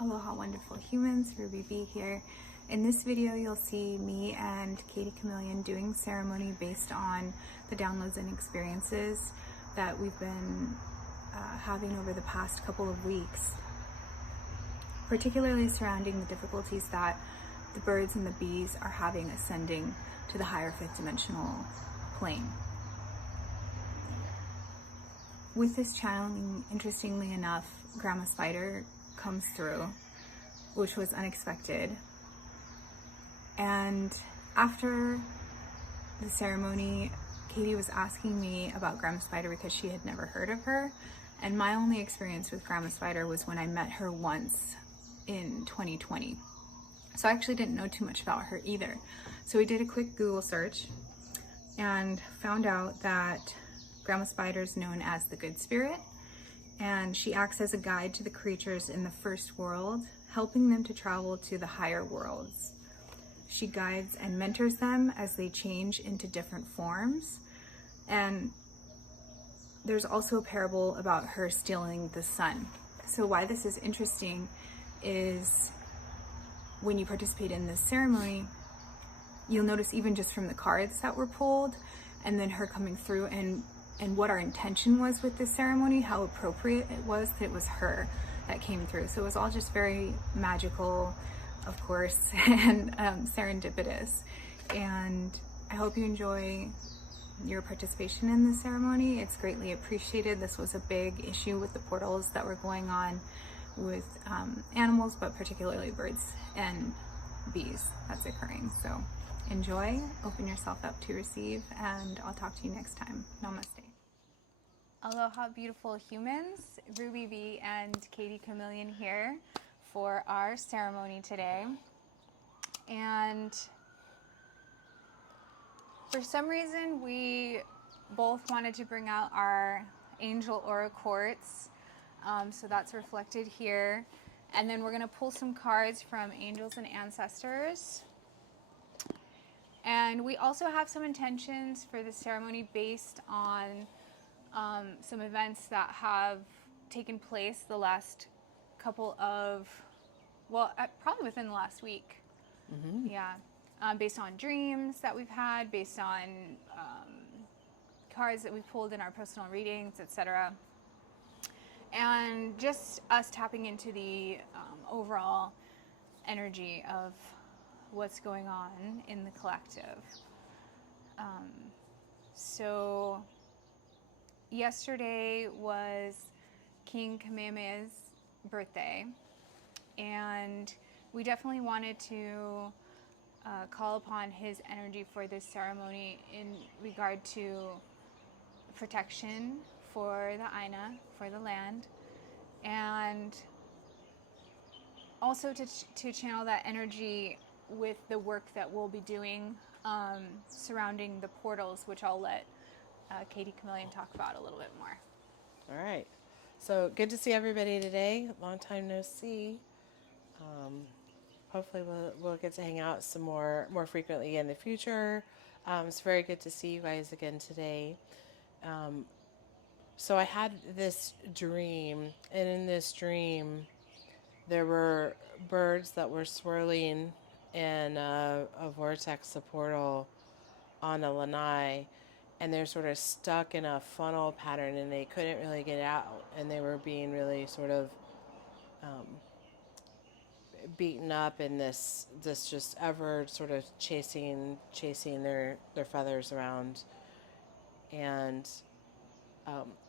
Aloha wonderful humans, Ruby B here. In this video you'll see me and Katie Chameleon doing ceremony based on the downloads and experiences that we've been having over the past couple of weeks, particularly surrounding the difficulties that the birds and the bees are having ascending to the higher fifth dimensional plane. With this channeling, interestingly enough, Grandma Spider comes through, which was unexpected. And after the ceremony, Katie was asking me about Grandma Spider because she had never heard of her. And my only experience with Grandma Spider was when I met her once in 2020. So I actually didn't know too much about her either. So we did a quick Google search and found out that Grandma Spider is known as the Good Spirit, and she acts as a guide to the creatures in the first world, helping them to travel to the higher worlds. She guides and mentors them as they change into different forms. And there's also a parable about her stealing the sun. So why this is interesting is when you participate in this ceremony, you'll notice even just from the cards that were pulled and then her coming through and what our intention was with this ceremony, how appropriate it was that it was her that came through. So it was all just very magical, of course, and serendipitous. And I hope you enjoy your participation in the ceremony. It's greatly appreciated. This was a big issue with the portals that were going on with animals, but particularly birds and bees that's occurring. So enjoy, open yourself up to receive, and I'll talk to you next time. Namaste. Aloha beautiful humans, Ruby B and Katie Chameleon here for our ceremony today. And for some reason we both wanted to bring out our angel aura quartz, so that's reflected here. And then we're going to pull some cards from angels and ancestors. And we also have some intentions for the ceremony based on some events that have taken place the last couple of, well, probably within the last week. Mm-hmm. Yeah. Based on dreams that we've had, based on cards that we've pulled in our personal readings, etc. And just us tapping into the overall energy of what's going on in the collective. So yesterday was King Kamehameha's birthday, and we definitely wanted to call upon his energy for this ceremony in regard to protection for the Aina, for the land, and also to channel that energy with the work that we'll be doing surrounding the portals, which I'll let Katie Chameleon talk about a little bit more. All right. So good to see everybody today. Long time no see. Hopefully we'll get to hang out some more frequently in the future. It's very good to see you guys again today. So I had this dream, and in this dream there were birds that were swirling in a vortex, a portal on a lanai, and they're sort of stuck in a funnel pattern and they couldn't really get out, and they were being really sort of beaten up in this just ever sort of chasing their feathers around. And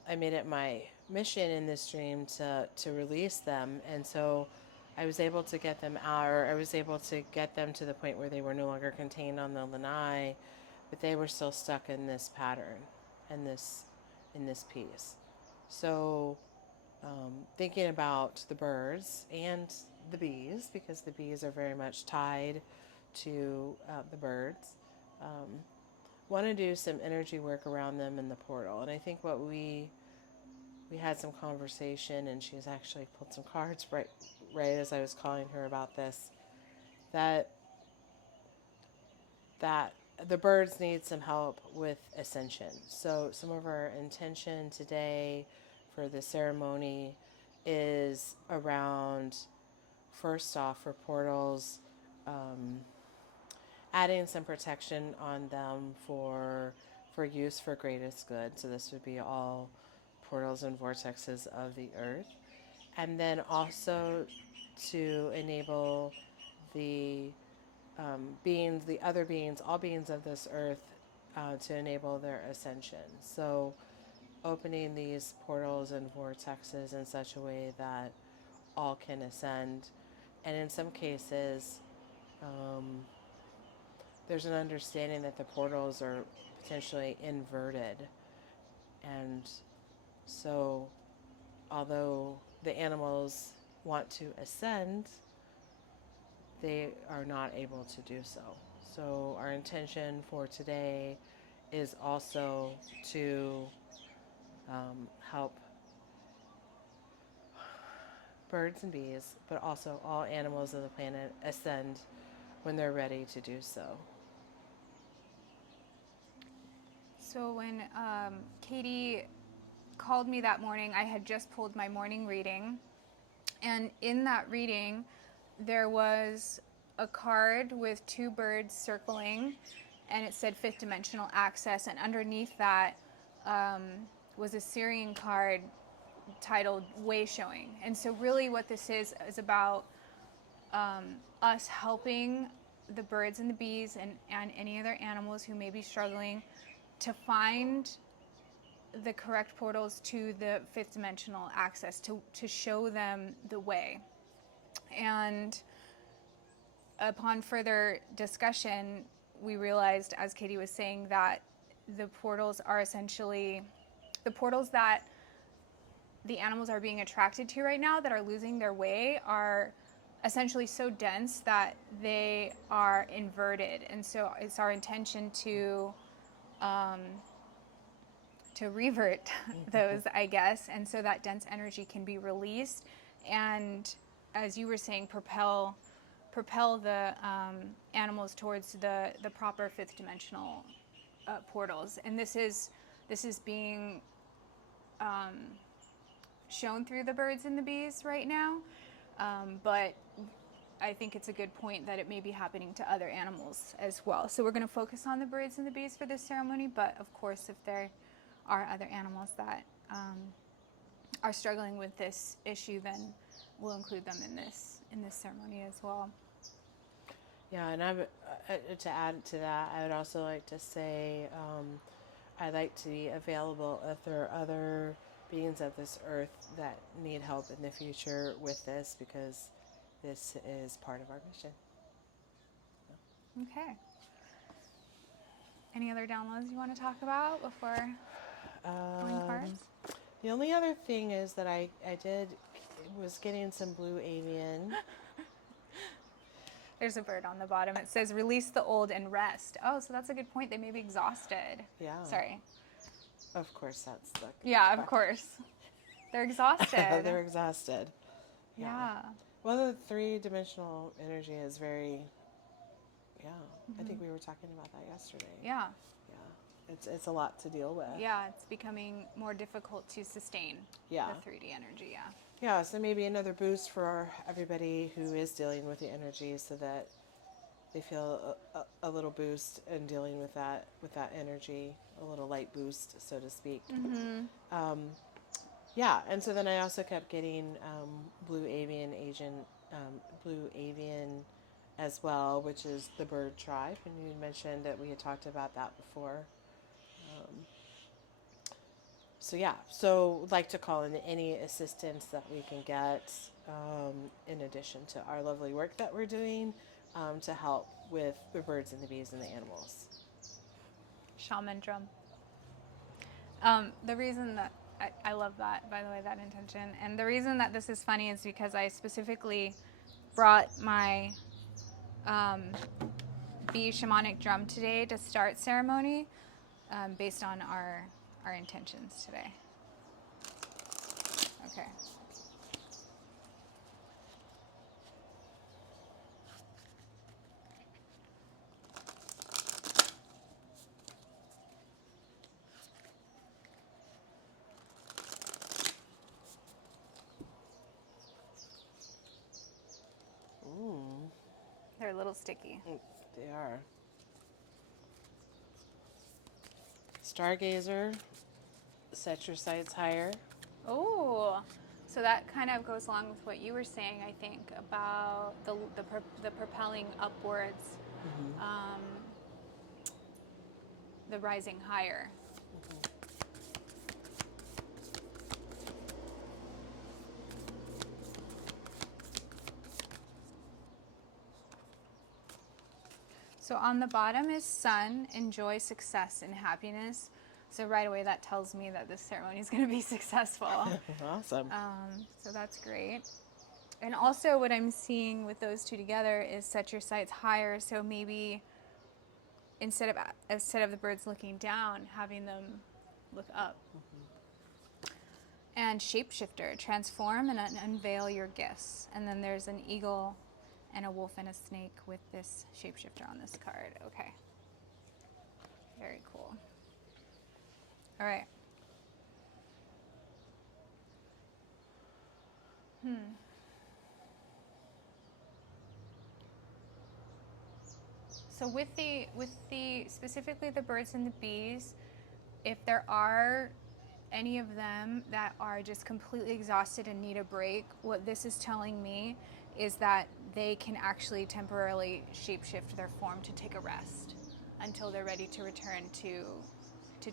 I made it my mission in this dream to release them, and so I was able to get them out, or I was able to get them to the point where they were no longer contained on the lanai, but they were still stuck in this pattern and in this piece. So thinking about the birds and the bees, because the bees are very much tied to the birds, want to do some energy work around them in the portal. And I think what we had some conversation, and she's actually pulled some cards right as I was calling her about this, that the birds need some help with ascension. So some of our intention today for the ceremony is around first off, for portals, um, adding some protection on them for use for greatest good. So this would be all portals and vortexes of the earth. And then also to enable the beings, the other beings, all beings of this earth, to enable their ascension. So opening these portals and vortexes in such a way that all can ascend. And in some cases, um, there's an understanding that the portals are potentially inverted. And so, although the animals want to ascend, they are not able to do so. So, our intention for today is also to help birds and bees, but also all animals of the planet ascend when they're ready to do so. So when Katie called me that morning, I had just pulled my morning reading. And in that reading, there was a card with two birds circling, and it said fifth dimensional access. And underneath that was a Syrian card titled Way Showing. And so really what this is about us helping the birds and the bees and any other animals who may be struggling to find the correct portals to the fifth dimensional access, to show them the way. And upon further discussion, we realized, as Katie was saying, that the portals are essentially the portals that the animals are being attracted to right now that are losing their way are essentially so dense that they are inverted. And so it's our intention to revert those, I guess, and so that dense energy can be released and, as you were saying, propel the animals towards the proper fifth dimensional portals. And this is being shown through the birds and the bees right now, but I think it's a good point that it may be happening to other animals as well. So we're going to focus on the birds and the bees for this ceremony, but of course, if there are other animals that are struggling with this issue, then we'll include them in this ceremony as well. Yeah, and to add to that, I would also like to say I'd like to be available if there are other beings of this earth that need help in the future with this, because this is part of our mission. Okay. Any other downloads you want to talk about before pulling cards? The only other thing is that I did was getting some blue avian. There's a bird on the bottom. It says, release the old and rest. Oh, so that's a good point. They may be exhausted. Yeah. Sorry. Of course, that's the... Yeah, of course. They're exhausted. They're exhausted. Yeah. Well, the three-dimensional energy is very... Yeah. Mm-hmm. I think we were talking about that yesterday. Yeah. Yeah. It's a lot to deal with. Yeah, it's becoming more difficult to sustain the 3D energy, yeah. Yeah, so maybe another boost for everybody who is dealing with the energy, so that they feel a little boost in dealing with that energy, a little light boost, so to speak. Mm-hmm. Yeah, and so then I also kept getting blue avian as well, which is the bird tribe, and you mentioned that we had talked about that before. So like to call in any assistance that we can get, in addition to our lovely work that we're doing, to help with the birds and the bees and the animals. Shaman drum. The reason that I love that, by the way, that intention, and the reason that this is funny is because I specifically brought my bee shamanic drum today to start ceremony, based on our intentions today. Okay. They're a little sticky. They are. Stargazer, set your sights higher. Oh, so that kind of goes along with what you were saying, I think, about the propelling upwards, the rising higher. So on the bottom is sun, enjoy success and happiness. So right away that tells me that this ceremony is going to be successful. Awesome. So that's great. And also what I'm seeing with those two together is set your sights higher. So maybe instead of the birds looking down, having them look up. And shapeshifter, transform and unveil your gifts. And then there's an eagle and a wolf and a snake with this shapeshifter on this card. Okay. Very cool. All right. So with the specifically the birds and the bees, if there are any of them that are just completely exhausted and need a break, what this is telling me is that they can actually temporarily shapeshift their form to take a rest until they're ready to return to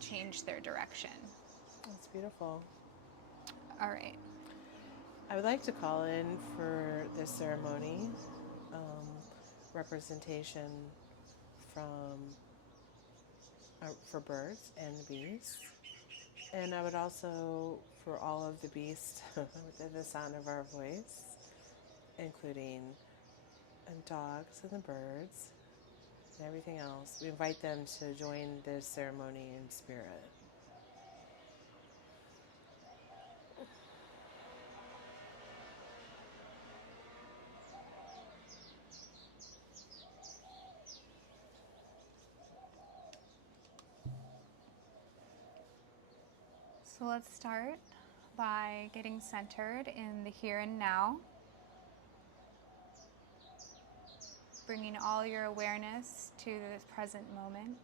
change their direction. That's beautiful. All right. I would like to call in for this ceremony representation for birds and bees. And I would also, for all of the beasts within the sound of our voice, including dogs and the birds and everything else, we invite them to join this ceremony in spirit. So let's start by getting centered in the here and now. Bringing all your awareness to the present moment.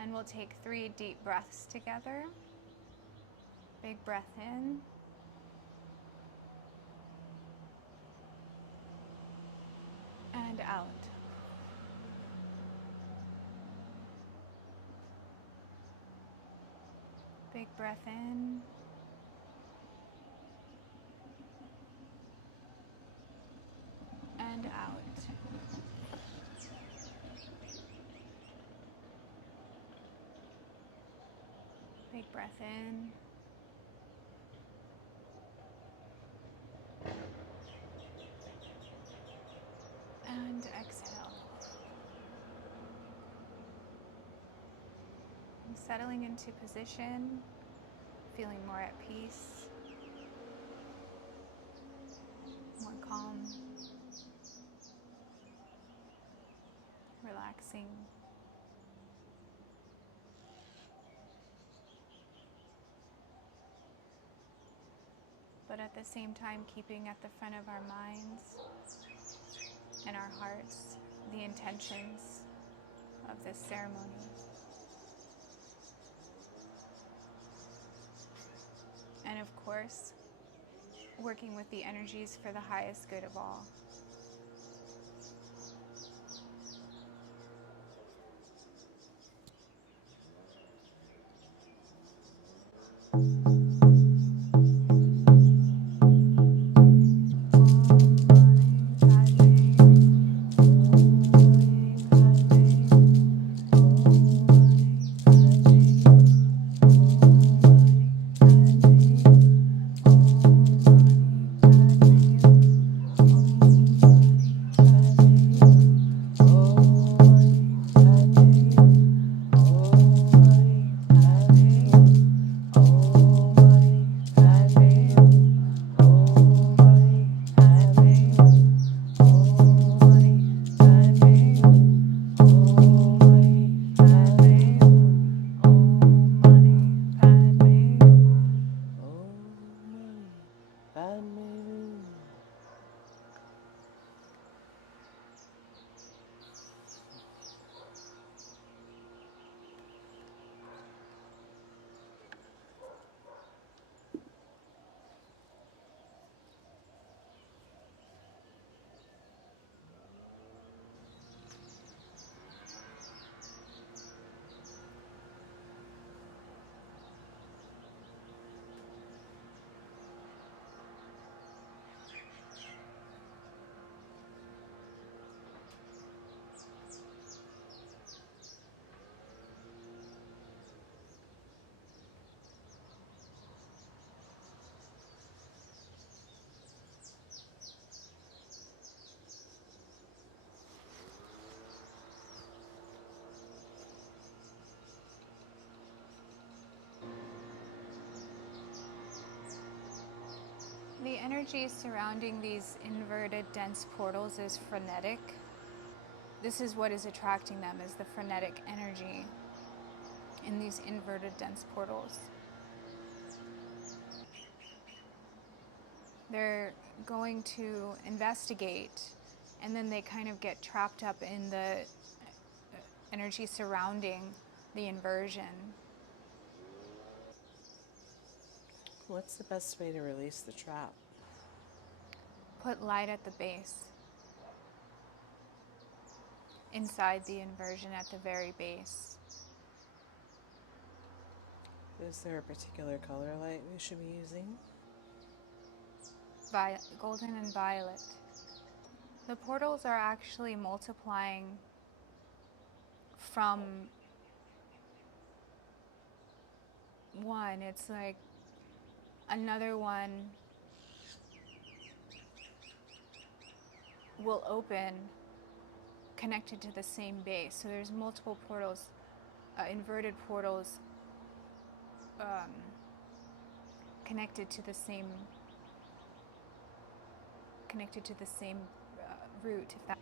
And we'll take 3 deep breaths together. Big breath in. And out. Big breath in. And out. Big breath in. And exhale. And settling into position, feeling more at peace, more calm. Relaxing. But at the same time, keeping at the front of our minds and our hearts the intentions of this ceremony. And of course, working with the energies for the highest good of all. The energy surrounding these inverted dense portals is frenetic. This is what is attracting them, is the frenetic energy in these inverted dense portals. They're going to investigate, and then they kind of get trapped up in the energy surrounding the inversion. What's the best way to release the trap? Put light at the base. Inside the inversion, at the very base. Is there a particular color light we should be using? Golden and violet. The portals are actually multiplying from one. It's like another one will open connected to the same base. So there's multiple portals, inverted portals connected to the same route. If that.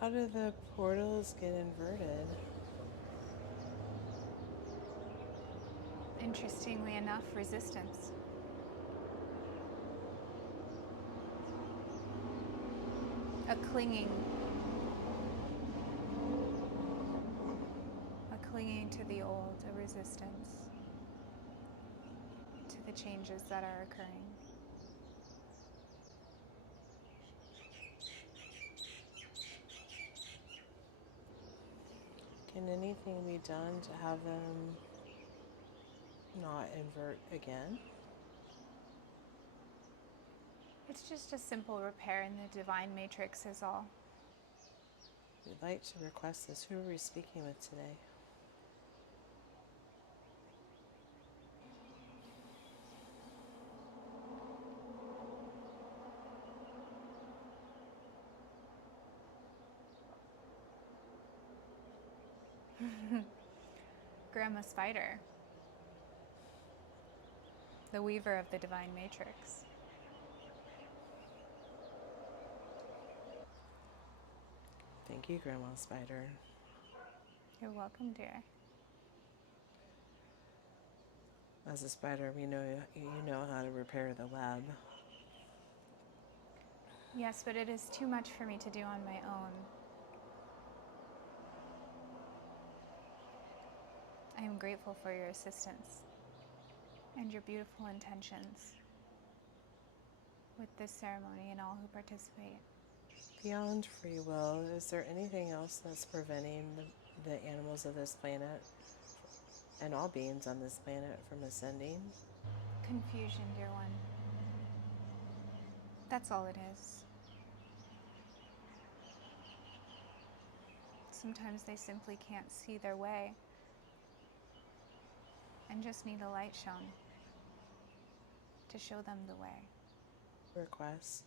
How do the portals get inverted? Interestingly enough, resistance. A clinging to the old, a resistance to the changes that are occurring. Can anything be done to have them not invert again? It's just a simple repair in the divine matrix is all. We'd like to request this. Who are we speaking with today? Grandma Spider, the weaver of the divine matrix. Thank you, Grandma Spider. You're welcome, dear. As a spider, we know you know how to repair the web. Yes, but it is too much for me to do on my own. I am grateful for your assistance and your beautiful intentions with this ceremony and all who participate. Beyond free will, is there anything else that's preventing the animals of this planet and all beings on this planet from ascending? Confusion, dear one. That's all it is. Sometimes they simply can't see their way and just need a light shown to show them the way. Request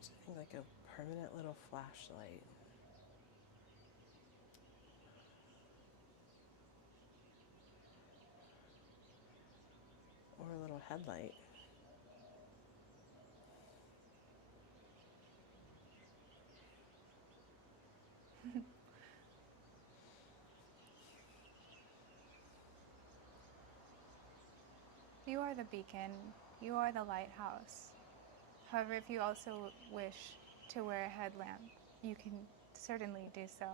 something like a permanent little flashlight. Or a little headlight. You are the beacon. You are the lighthouse. However, if you also wish to wear a headlamp, you can certainly do so.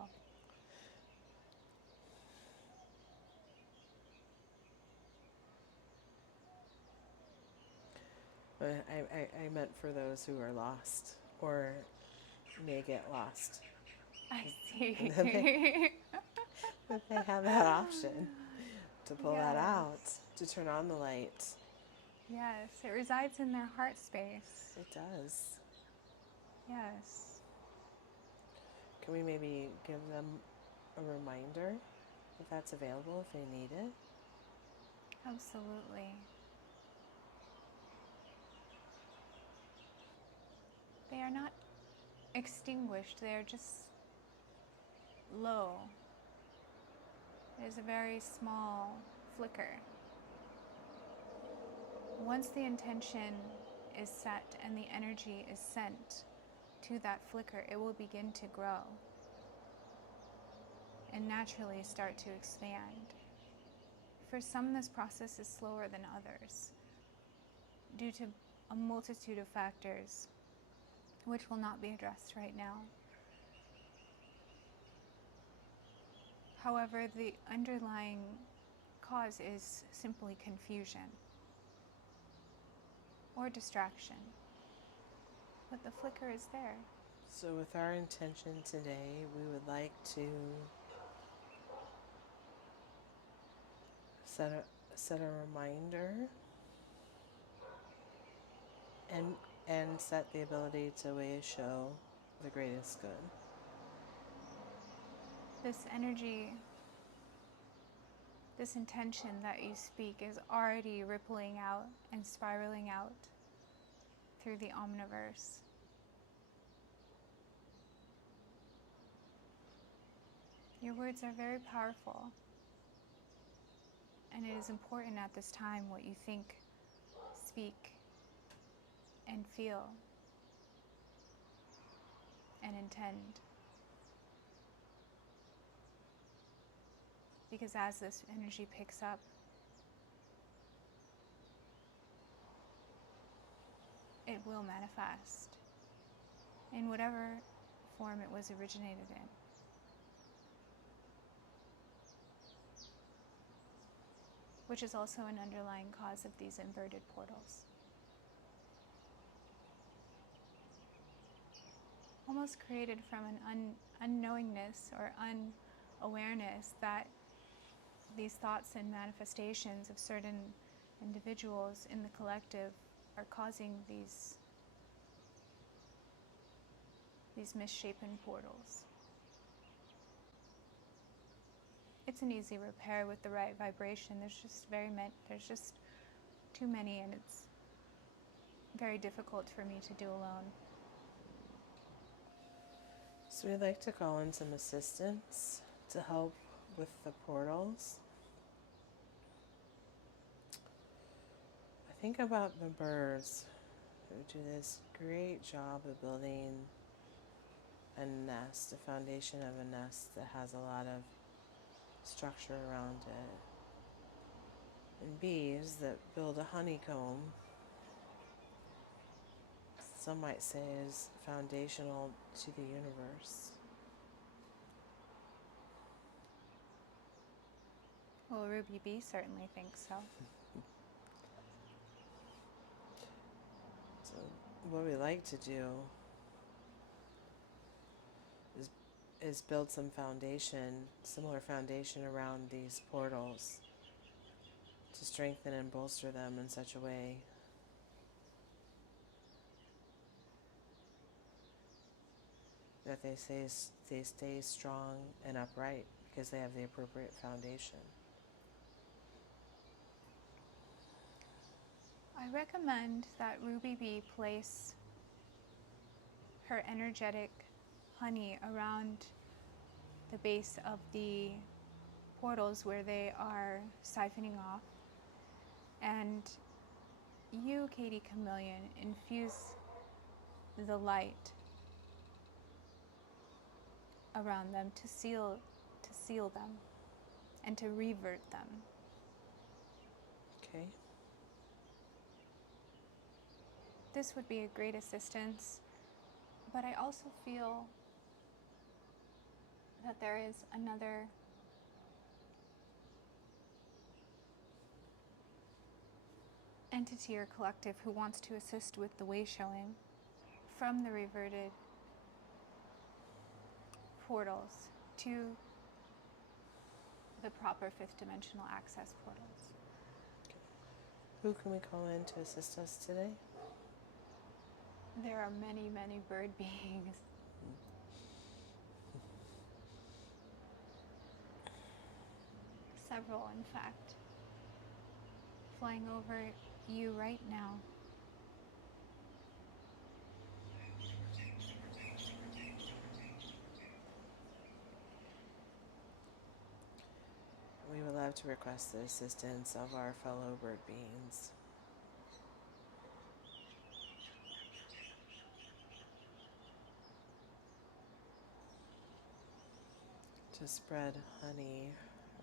But I meant for those who are lost or may get lost. I see. That they have that option to pull that Yes. out, to turn on the light. Yes, it resides in their heart space. It does. Yes. Can we maybe give them a reminder if that's available, if they need it? Absolutely. They are not extinguished, they are just low. It is a very small flicker. Once the intention is set and the energy is sent to that flicker, it will begin to grow and naturally start to expand. For some, this process is slower than others due to a multitude of factors which will not be addressed right now. However, the underlying cause is simply confusion or distraction, but the flicker is there. So with our intention today, we would like to set a reminder and set the ability to always show the greatest good. This energy, this intention that you speak is already rippling out and spiraling out through the omniverse. Your words are very powerful, and it is important at this time what you think, speak, and feel, and intend. Because as this energy picks up, it will manifest in whatever form it was originated in. Which is also an underlying cause of these inverted portals. Almost created from an unknowingness or unawareness that these thoughts and manifestations of certain individuals in the collective are causing these misshapen portals. It's an easy repair with the right vibration. There's just too many, and it's very difficult for me to do alone. So we'd like to call in some assistance to help with the portals. I think about the birds who do this great job of building a nest, a foundation of a nest that has a lot of structure around it. And bees that build a honeycomb, some might say, is foundational to the universe. Well, Ruby Bee certainly thinks so. So what we like to do is build some foundation, similar foundation around these portals to strengthen and bolster them in such a way that they stay strong and upright because they have the appropriate foundation. I recommend that Ruby Bee place her energetic honey around the base of the portals where they are siphoning off. And you, Katie Chameleon, infuse the light around them to seal them and to revert them. Okay. This would be a great assistance, but I also feel that there is another entity or collective who wants to assist with the way showing from the reverted portals to the proper fifth dimensional access portals. Okay. Who can we call in to assist us today? There are many, many bird beings. Several, in fact, flying over you right now. We would love to request the assistance of our fellow bird beings. to spread honey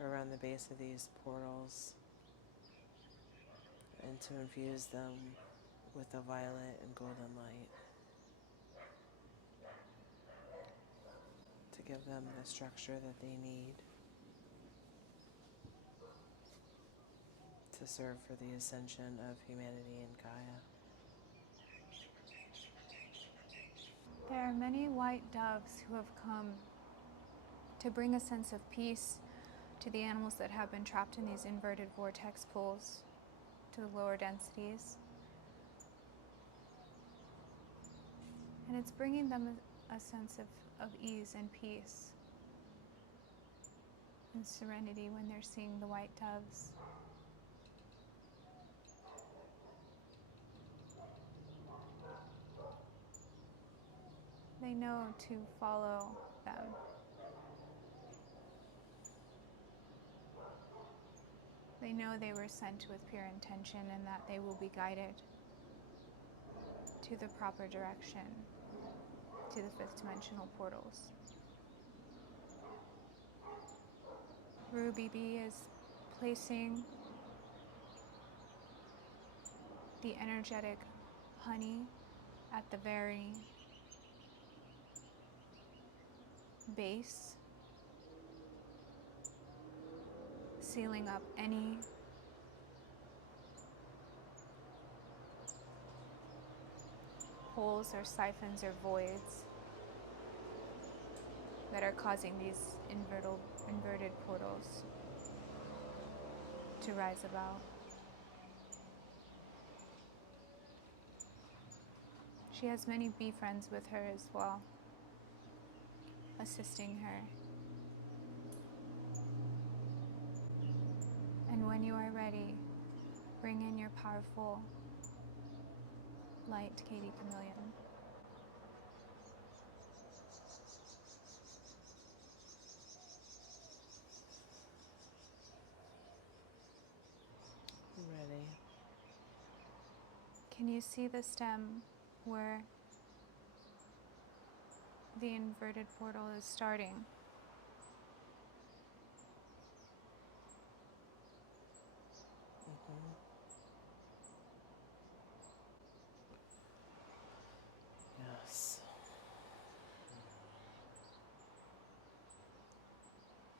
around the base of these portals and to infuse them with a violet and golden light to give them the structure that they need to serve for the ascension of humanity and Gaia. There are many white doves who have come to bring a sense of peace to the animals that have been trapped in these inverted vortex pools, to the lower densities. And it's bringing them a sense of ease and peace and serenity when they're seeing the white doves. They know to follow them. They know they were sent with pure intention and that they will be guided to the proper direction, to the fifth dimensional portals. Ruby Bee is placing the energetic honey at the very base, sealing up any holes or siphons or voids that are causing these inverted portals to rise about. She has many bee friends with her as well, assisting her. And when you are ready, bring in your powerful light, Katie Chameleon. Ready. Can you see the stem where the inverted portal is starting? Mm-hmm. Yes.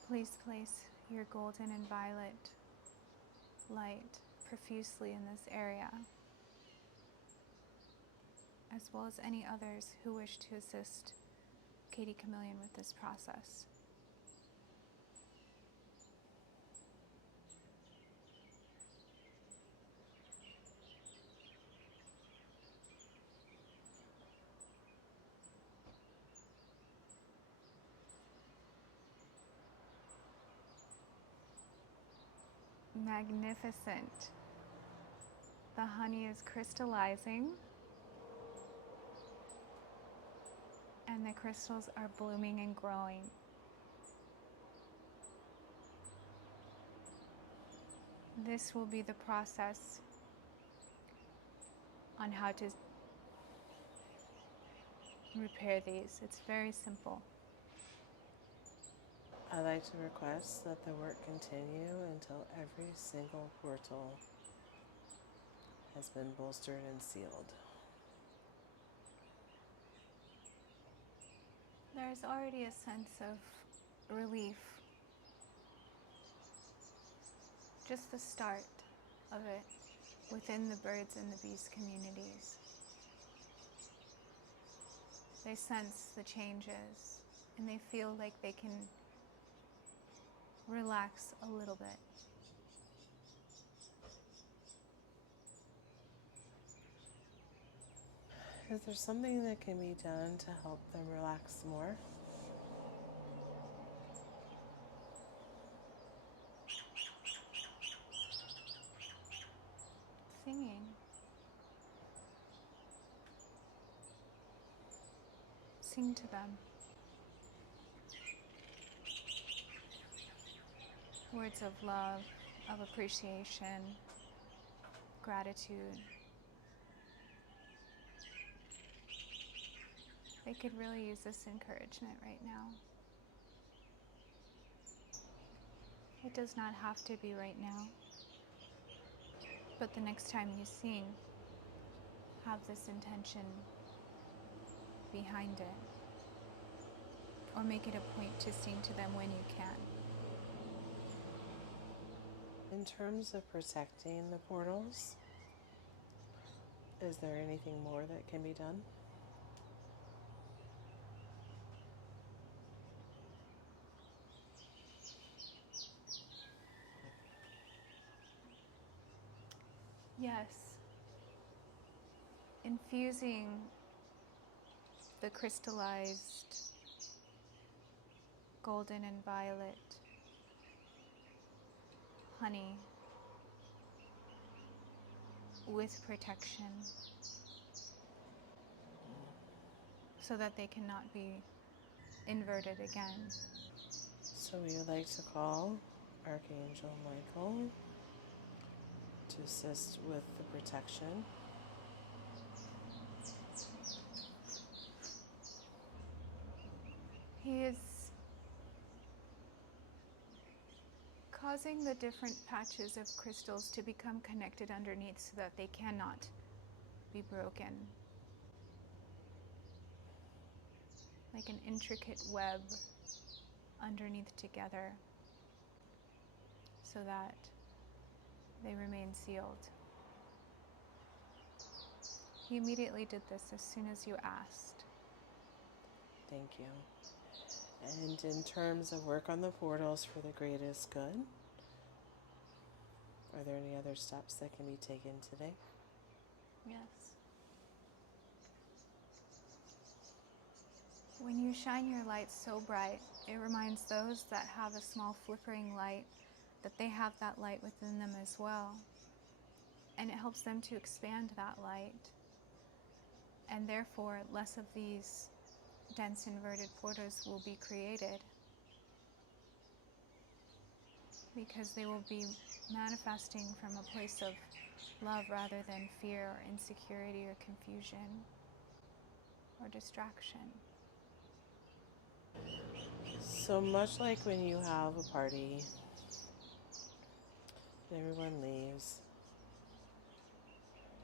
Please place your golden and violet light profusely in this area, as well as any others who wish to assist Katie Chameleon with this process. Magnificent. The honey is crystallizing and the crystals are blooming and growing. This will be the process on how to repair these. It's very simple. I'd like to request that the work continue until every single portal has been bolstered and sealed. There's already a sense of relief. Just the start of it within the birds and the bees communities. They sense the changes and they feel like they can relax a little bit. Is there something that can be done to help them relax more? Singing. Sing to them. Words of love, of appreciation, gratitude. They could really use this encouragement right now. It does not have to be right now. But the next time you sing, have this intention behind it. Or make it a point to sing to them when you can. In terms of protecting the portals, is there anything more that can be done? Yes. Infusing the crystallized golden and violet honey with protection so that they cannot be inverted again. So we would like to call Archangel Michael to assist with the protection. He is causing the different patches of crystals to become connected underneath so that they cannot be broken. Like an intricate web underneath together so that they remain sealed. He immediately did this as soon as you asked. Thank you. And in terms of work on the portals for the greatest good, are there any other steps that can be taken today? Yes. When you shine your light so bright, it reminds those that have a small flickering light that they have that light within them as well. And it helps them to expand that light. And therefore, less of these dense inverted portals will be created because they will be manifesting from a place of love rather than fear or insecurity or confusion or distraction. So much like when you have a party and everyone leaves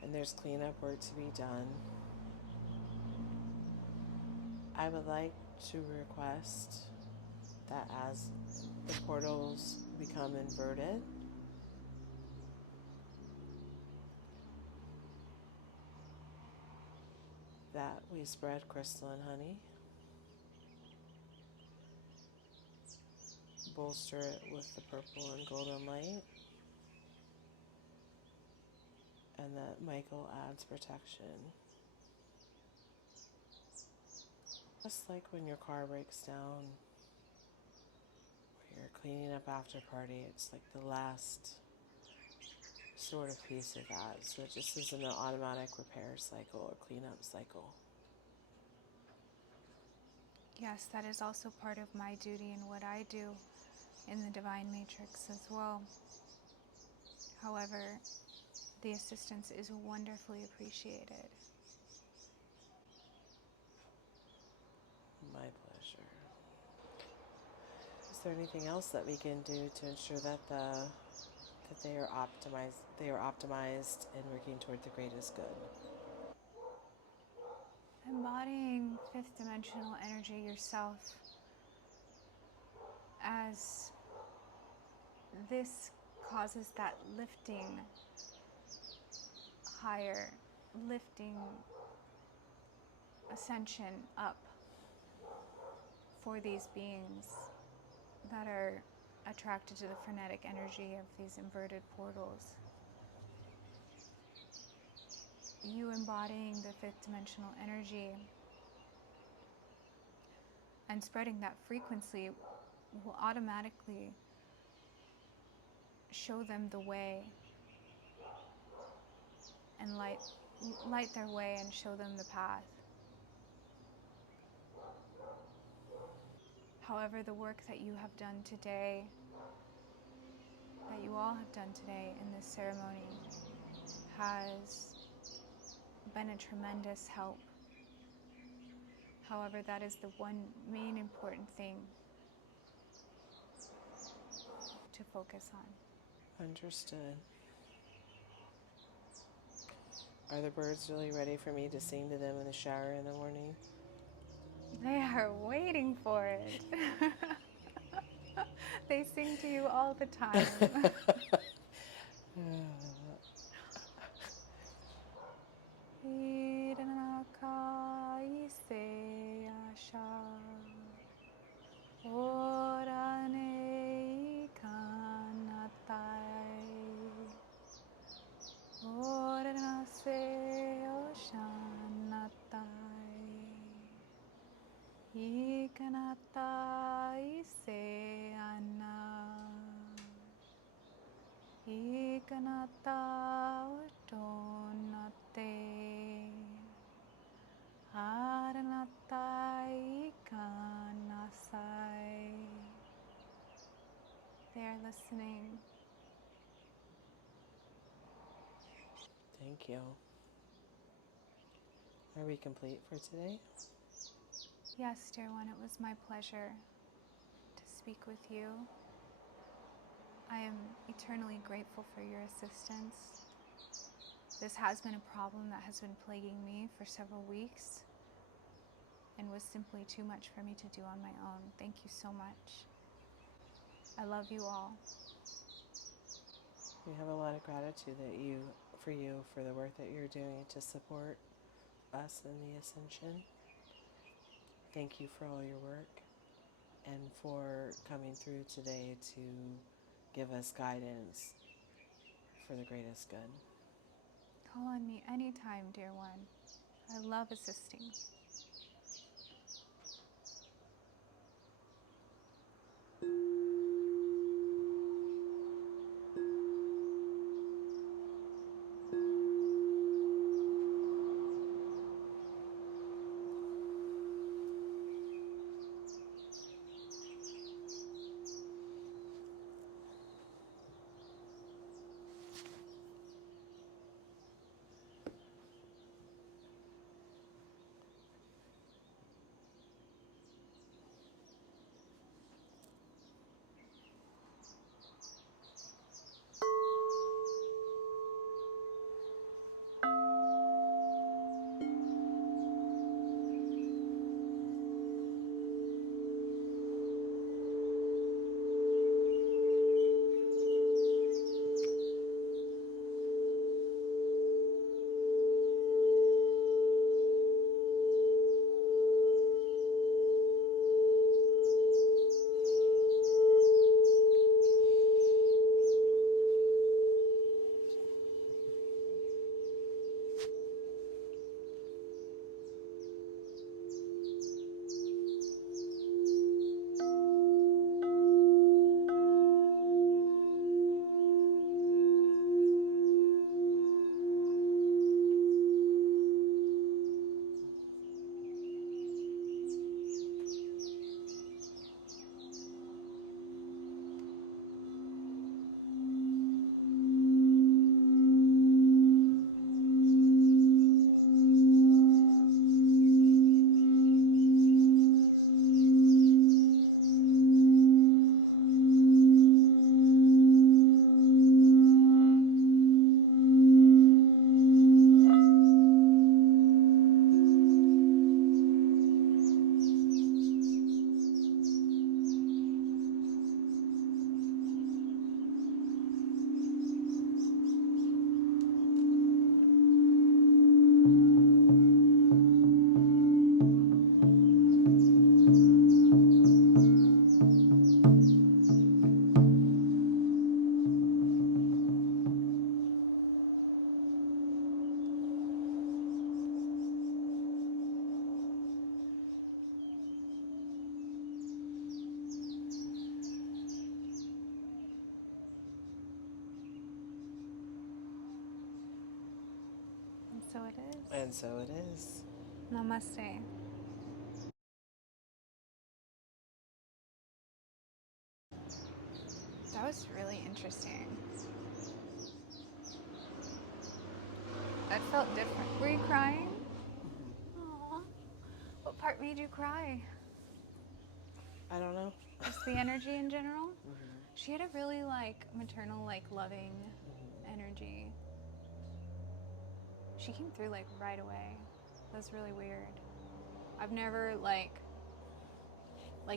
and there's cleanup work to be done, I would like to request that as the portals become inverted, that we spread crystalline honey, bolster it with the purple and golden light, and that Michael adds protection. Just like when your car breaks down, or you're cleaning up after party, it's like the last sort of piece of that. So it just isn't an automatic repair cycle or cleanup cycle. Yes, that is also part of my duty and what I do in the Divine Matrix as well. However, the assistance is wonderfully appreciated. My pleasure. Is there anything else that we can do to ensure that they are optimized and working toward the greatest good? Embodying fifth dimensional energy yourself as this causes that lifting higher, lifting ascension up for these beings that are attracted to the frenetic energy of these inverted portals. You embodying the fifth dimensional energy and spreading that frequency will automatically show them the way and light their way and show them the path. However, the work that you have done today, that you all have done today in this ceremony, has been a tremendous help. However, that is the one main important thing to focus on. Understood. Are the birds really ready for me to sing to them in the shower in the morning? They are waiting for it. They sing to you all the time. Ikanatai se ana, ikanata utonate, aranatai ikanasai. They are listening. Thank you. Are we complete for today? Yes, dear one, it was my pleasure to speak with you. I am eternally grateful for your assistance. This has been a problem that has been plaguing me for several weeks and was simply too much for me to do on my own. Thank you so much. I love you all. We have a lot of gratitude for the work that you're doing to support us in the ascension. Thank you for all your work and for coming through today to give us guidance for the greatest good. Call on me anytime, dear one. I love assisting. And so it is. And so it is. Namaste. That was really interesting. That felt different. Were you crying? Aww. What part made you cry? I don't know. Just the energy in general? She had a really like maternal, like loving energy. She came through like right away. That was really weird. I've never like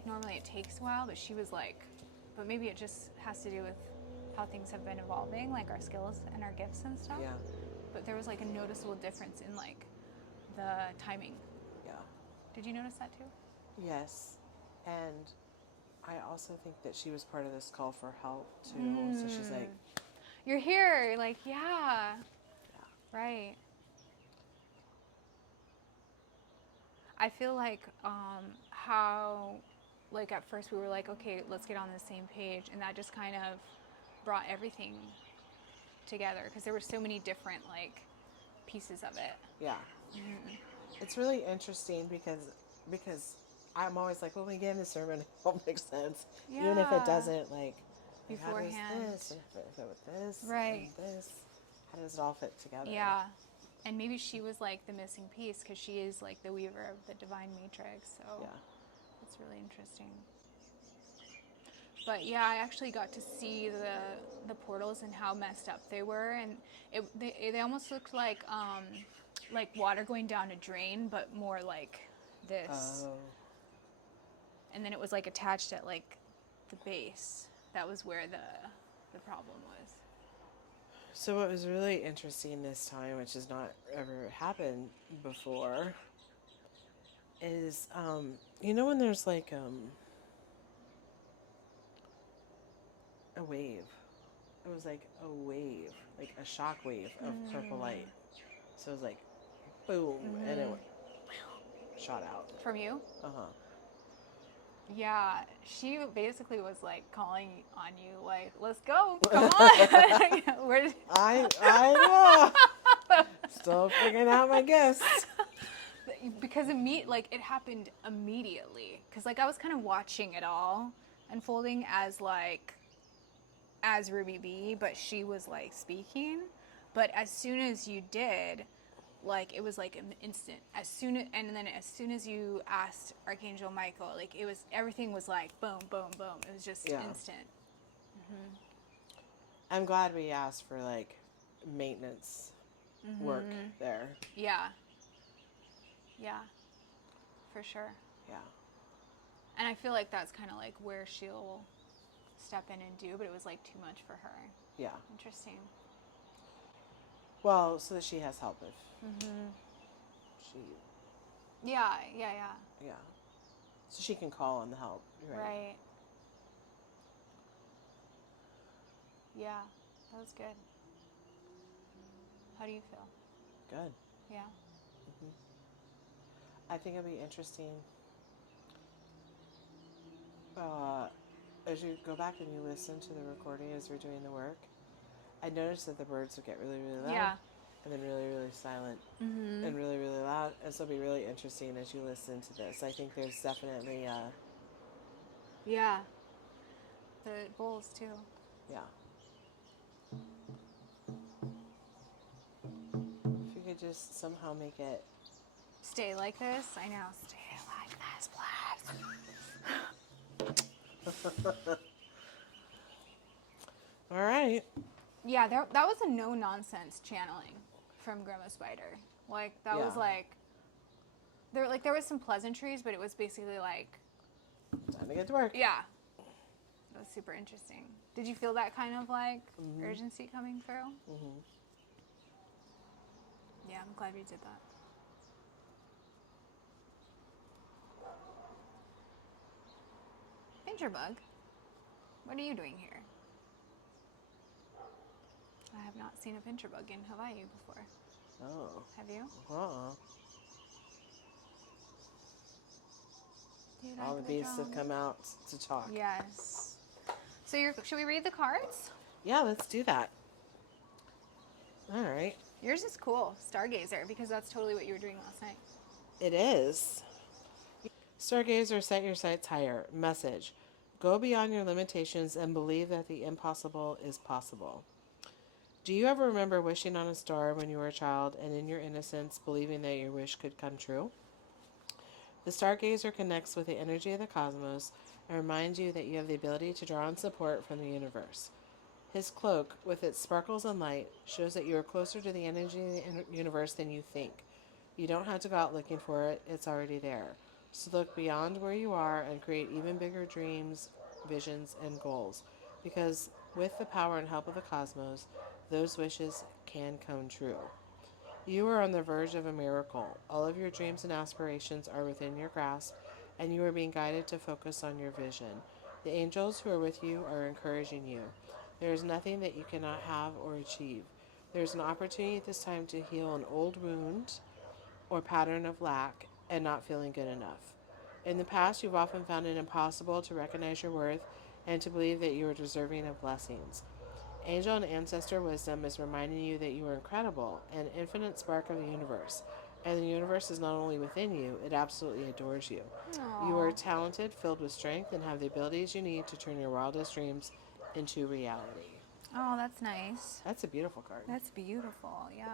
normally it takes a while, but she was like, but maybe it just has to do with how things have been evolving, like our skills and our gifts and stuff. Yeah. But there was like a noticeable difference in like the timing. Yeah. Did you notice that too? Yes. And I also think that she was part of this call for help too. So she's like, you're here. Like, yeah. Right. I feel like how, like, at first we were like, okay, let's get on the same page. And that just kind of brought everything together because there were so many different, like, pieces of it. yeah. It's really interesting because I'm always like, when we get in the sermon, it all makes sense. Even if it doesn't, like, beforehand. How does this, and if it with this, Right. and this, how does it all fit together? Yeah. And maybe she was like the missing piece because she is like the weaver of the divine matrix. So Yeah. it's really interesting. But yeah, I actually got to see the portals and how messed up they were, and they almost looked like water going down a drain, but more like this. Oh. And then it was like attached at like the base. That was where the problem was. So what was really interesting this time, which has not ever happened before, is you know when there's like a wave. It was like a wave, like a shock wave of purple light. So it was like boom, and it went, shot out. From you? Uh-huh. Yeah, she basically was like calling on you, like, let's go, come on. Where I know. Still figuring out my gifts. because it happened immediately. Because like I was kind of watching it all unfolding as Ruby B, but she was like speaking. But as soon as you did, like it was like an instant. As soon as you asked Archangel Michael, like everything was like boom, boom, boom. It was just instant. I'm glad we asked for like maintenance work there. Yeah. Yeah. For sure. Yeah. And I feel like that's kind of like where she'll step in and do, but it was like too much for her. Yeah. Interesting. Well, so that she has help if she. Yeah. Yeah. So she can call on the help. Right. Yeah, that was good. How do you feel? Good. Yeah. I think it'll be interesting as you go back and you listen to the recording as you're doing the work. I noticed that the birds would get really, really loud. Yeah. And then really, really silent. And really, really loud. And so it'll be really interesting as you listen to this. I think there's definitely Yeah. The bulls too. yeah. If you could just somehow make it Stay like this. I know. Stay like this, please. All right. Yeah, that was a no nonsense channeling from Grandma Spider. Like that was like there was some pleasantries, but it was basically like Time to get to work. yeah. That was super interesting. Did you feel that kind of like urgency coming through? Yeah, I'm glad we did that. Pincherbug, what are you doing here? I have not seen a pincherbug in Hawaii before. Oh. Have you? All the beasts have come out to talk. Yes. So should we read the cards? Yeah, let's do that. All right. Yours is cool, Stargazer, because that's totally what you were doing last night. It is. Stargazer, set your sights higher. Message. Go beyond your limitations and believe that the impossible is possible. Do you ever remember wishing on a star when you were a child and in your innocence believing that your wish could come true? The Stargazer connects with the energy of the cosmos and remind you that you have the ability to draw on support from the universe. His cloak, with its sparkles and light, shows that you are closer to the energy of the universe than you think. You don't have to go out looking for it, it's already there. So look beyond where you are and create even bigger dreams, visions, and goals. Because with the power and help of the cosmos, those wishes can come true. You are on the verge of a miracle. All of your dreams and aspirations are within your grasp, and you are being guided to focus on your vision. The angels who are with you are encouraging you. There is nothing that you cannot have or achieve. There is an opportunity at this time to heal an old wound or pattern of lack and not feeling good enough. In the past, you've often found it impossible to recognize your worth and to believe that you are deserving of blessings. Angel and ancestor wisdom is reminding you that you are incredible, an infinite spark of the universe. And the universe is not only within you, it absolutely adores you. You are Aw. talented, filled with strength, and have the abilities you need to turn your wildest dreams into reality. Oh, that's nice. That's a beautiful card. That's beautiful, yeah.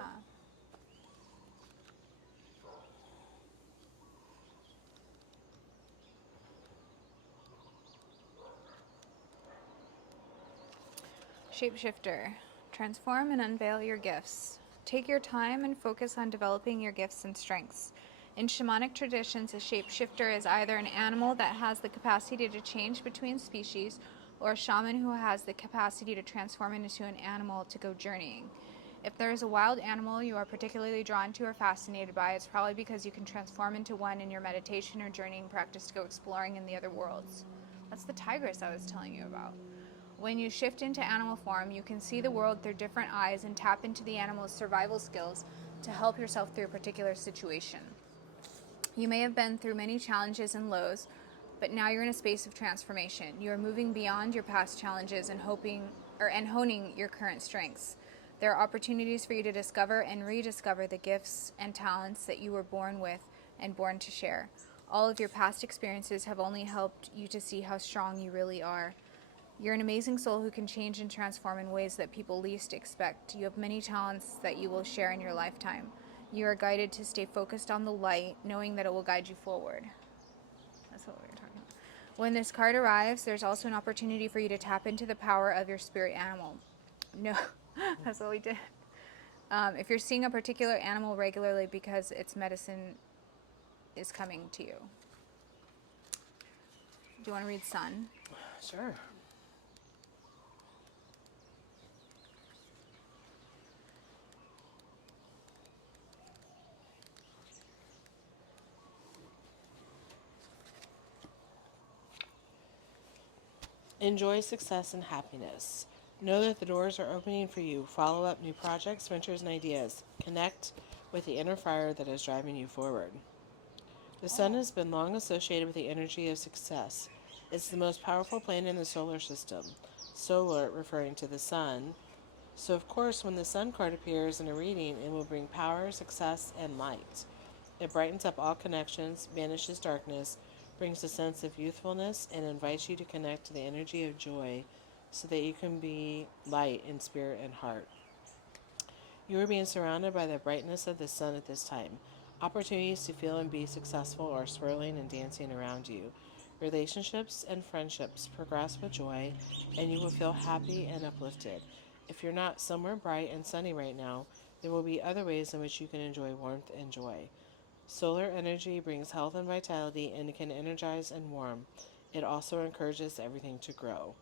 Shapeshifter. Transform and unveil your gifts. Take your time and focus on developing your gifts and strengths. In shamanic traditions, a shapeshifter is either an animal that has the capacity to change between species or a shaman who has the capacity to transform into an animal to go journeying. If there is a wild animal you are particularly drawn to or fascinated by, it's probably because you can transform into one in your meditation or journeying practice to go exploring in the other worlds. That's the tigress I was telling you about. When you shift into animal form, you can see the world through different eyes and tap into the animal's survival skills to help yourself through a particular situation. You may have been through many challenges and lows, but now you're in a space of transformation. You are moving beyond your past challenges and honing your current strengths. There are opportunities for you to discover and rediscover the gifts and talents that you were born with and born to share. All of your past experiences have only helped you to see how strong you really are. You're an amazing soul who can change and transform in ways that people least expect. You have many talents that you will share in your lifetime. You are guided to stay focused on the light, knowing that it will guide you forward. That's what we were talking about. When this card arrives, there's also an opportunity for you to tap into the power of your spirit animal. No, that's what we did. If you're seeing a particular animal regularly because its medicine is coming to you. Do you want to read Sun? Sure. Enjoy success and happiness. Know that the doors are opening for you. Follow up new projects, ventures, and ideas. Connect with the inner fire that is driving you forward. The sun has been long associated with the energy of success. It's the most powerful planet in the solar system. Solar referring to the sun. So, of course, when the sun card appears in a reading, it will bring power, success, and light. It brightens up all connections, banishes darkness, brings a sense of youthfulness, and invites you to connect to the energy of joy so that you can be light in spirit and heart. You are being surrounded by the brightness of the sun at this time. Opportunities to feel and be successful are swirling and dancing around you. Relationships and friendships progress with joy, and you will feel happy and uplifted. If you're not somewhere bright and sunny right now, there will be other ways in which you can enjoy warmth and joy. Solar energy brings health and vitality and can energize and warm. It also encourages everything to grow.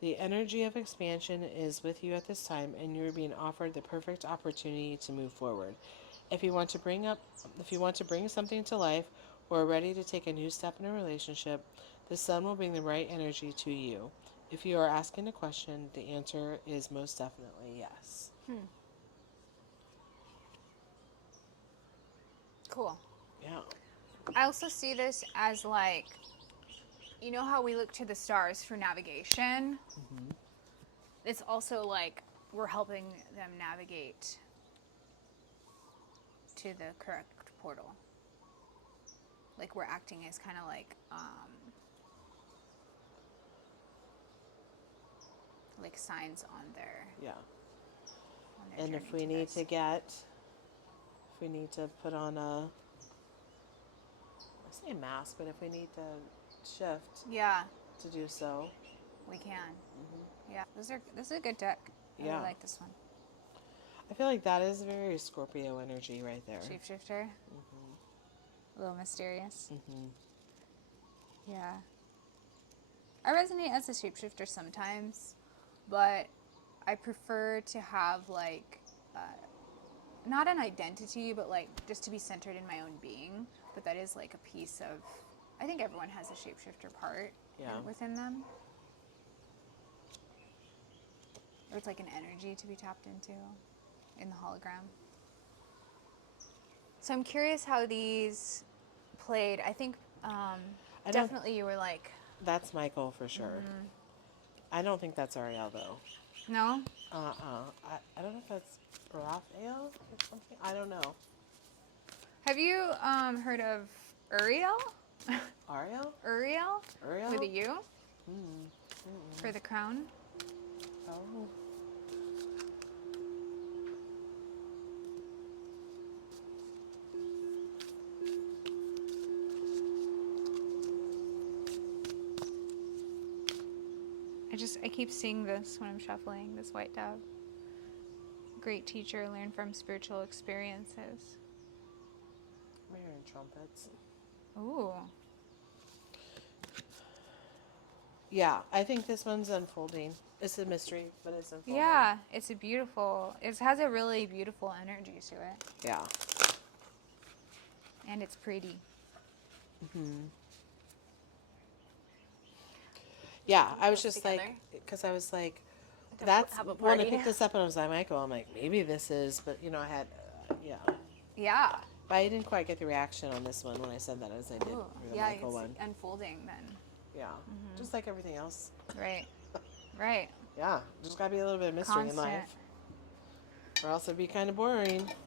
The energy of expansion is with you at this time, and you are being offered the perfect opportunity to move forward. If you want to bring something to life or are ready to take a new step in a relationship, the sun will bring the right energy to you. If you are asking a question, the answer is most definitely yes. Cool. Yeah. I also see this as like, you know how we look to the stars for navigation? It's also like we're helping them navigate to the correct portal. Like we're acting as kind of like signs on their Yeah. journey And if we need to put on I say mask, but if we need to shift, yeah, to do so. we can. Yeah, this is a good deck. I Yeah. really like this one. I feel like that is very Scorpio energy right there. Shapeshifter. A little mysterious. Yeah. I resonate as a shapeshifter sometimes, but I prefer to have like not an identity, but like just to be centered in my own being. But that is like a piece of. I think everyone has a shapeshifter part within them. Or it's like an energy to be tapped into in the hologram. So I'm curious how these played. I think definitely you were like, That's Michael for sure. I don't think that's Ariel though. no? I don't know if that's Raphael or something. I don't know. Have you heard of Uriel? Ariel? Uriel? Uriel? With a U? For the crown? Oh. I keep seeing this when I'm shuffling, this white dove. Great teacher, learn from spiritual experiences. I'm hearing trumpets. Ooh. Yeah, I think this one's unfolding. It's a mystery, but it's unfolding. Yeah, it's a beautiful, it has a really beautiful energy to it. Yeah. And it's pretty. Yeah, I was just together? like, because I was like, To that's have a when I party. picked this up and I was like, Michael, I'm like, maybe this is, but you know, I had, yeah. Yeah. But I didn't quite get the reaction on this one when I said that as I did Ooh, for the yeah, Michael it's one. unfolding then. Yeah, just like everything else. Right. Right. Yeah, just gotta be a little bit of mystery in Constant. life, or else it'd be kind of boring.